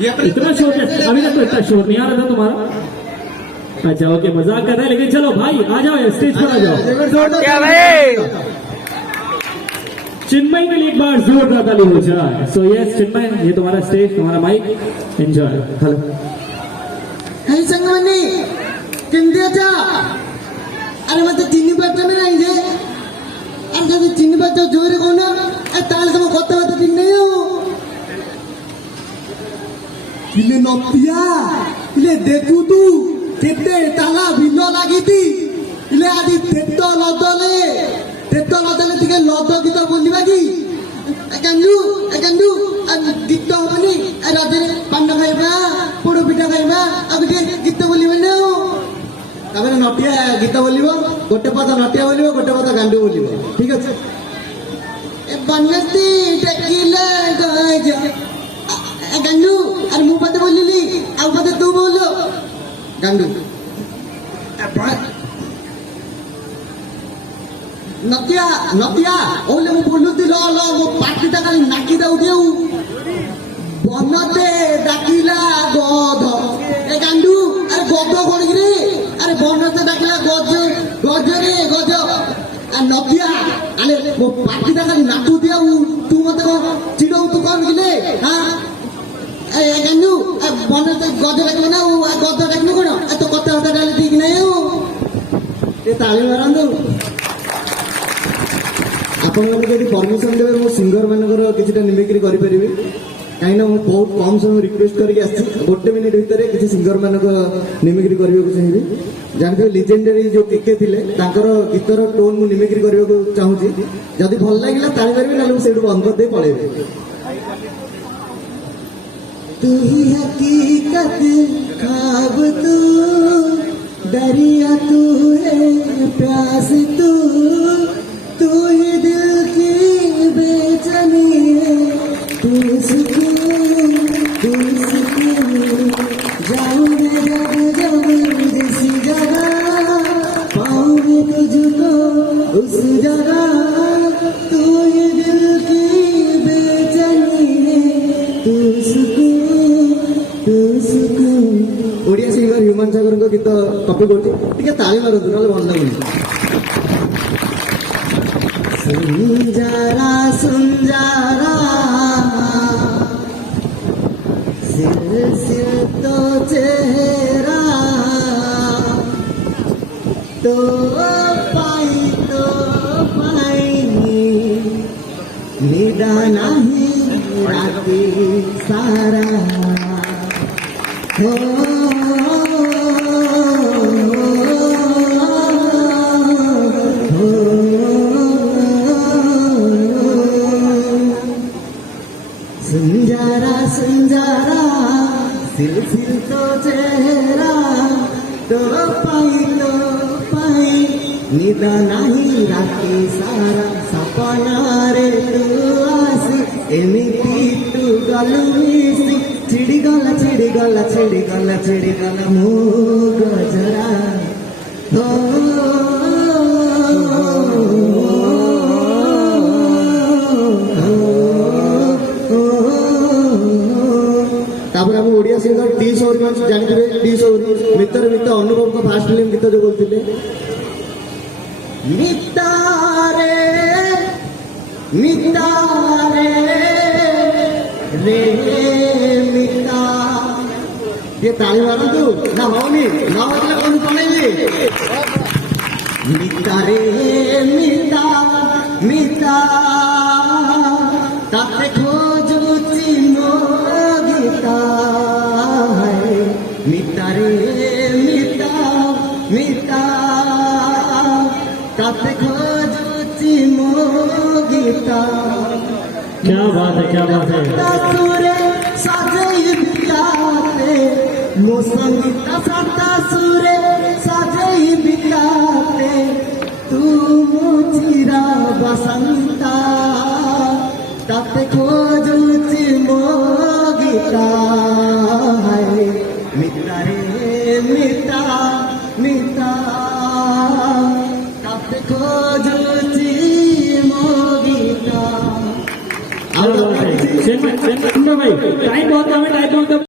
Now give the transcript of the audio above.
इतना शोर है अभी तक तो इतना शोर नहीं आ रहा था तुम्हारा। अच्छा ओके मजाक कर रहे हैं लेकिन चलो भाई आ जाओ स्टेज पर आ जाओ। चिन्मय के लिए एक बार जोरदार ताली हो जाए। सो यस चिन्मय ये तुम्हारा स्टेज तुम्हारा माइक एंजॉय। हेलो हे संगमनी केमती अचा अरे मत चिन्नी पाच में नहीं जे अरे जब चिन्नी पाच जोरे को ना ताल तुम कत बात ठीक नहीं हो इले नपिया इले देखू तू केते ताला भिन्न लागी थी इले आदि तेतो लदले टिके लद गीत बोलिबा की एकांदू गीत होबनी राजे पान खाइबा पोड़ पिठा खाइबा अब गीत बोलिबा ना तापर नटिया गीत बोलिबो गोटे पद नटिया बोलिबो गोटे पद गांडू बोलिबो ठीक अछि ए बनती टकिले गज गांडू अरे मु पद बोलिली आ पद तू बोलो गांडू नतिया नतिया ओले मु बोलुती लो लो मो पाटीटा खाली नाकी दाउ देउ बनते डाकिला गध ए गांडू अरे गध कोन रे अरे बनते डाकिला गज रे गज आ नतिया अरे मो पाटीटा खाली नाकू देउ तू मते को चिडौ तू कोन गिले हां ए गांडू बनते गज डाकिला ना आ गध डाकिनु कोन ए तो कथा कथा डाले ठीक नै हो ए ताली मारंदु आपण मैंने परमिशन देवे मो सिंगर मानकर किसी निमिक्री करें कहीं बहुत कम समय रिक्वेस्ट करके गोटे मिनिट भितर किसी सिंगर मानक निमिक्री करने को चाहिए जानते लिजेंडरी जो केके थिले गीतर टोन मु निमिक्री करने को चाहूँगी जदि भल लगे ताली मारे ना से बंद करदे पड़े तू ही हकीकत खाब तू दरिया तू है प्यास तू ही दिल की बेचैनी है तू सुकून जाऊं मैं जब जिस जगह पाऊंगी तुझको उस जगह तू ही दिल की बेचैनी है तू सुकून ओडिया सिंगर ह्यूमन सागर को गीत कॉपी करती ठीक है ताली मारतु ना भल लगुनि सुंजारा सिल तो चेहरा तो पाई निदा नहीं राती सारा हो सुंजारा सिल तो चेहरा तो पाई निदा नहीं राती सारा सपना रे तू आसी एमिति तू गलु मिसी चिड़ीगला मो गजरा ओडिया सिंगर टी सौरी जानते टी सौरी मित्र अनुभव का फास्ट फिल्म गीत जो बोलते मितारे रे मिता ये ताली मारो तू ना होनी ना होने कौन पड़ेगी मितारे मिता ताते खोजो चिनो गीता मिता ताते खोजुची मो गीता क्या बात है सुरे साजई बिकाते मो संगीता साता सुरे साजई बिकाते तू मुझिरा बसंता ताते खोजुची मो गीता मिता तब खोजुची मोगीता। टाइम बहुत कम है।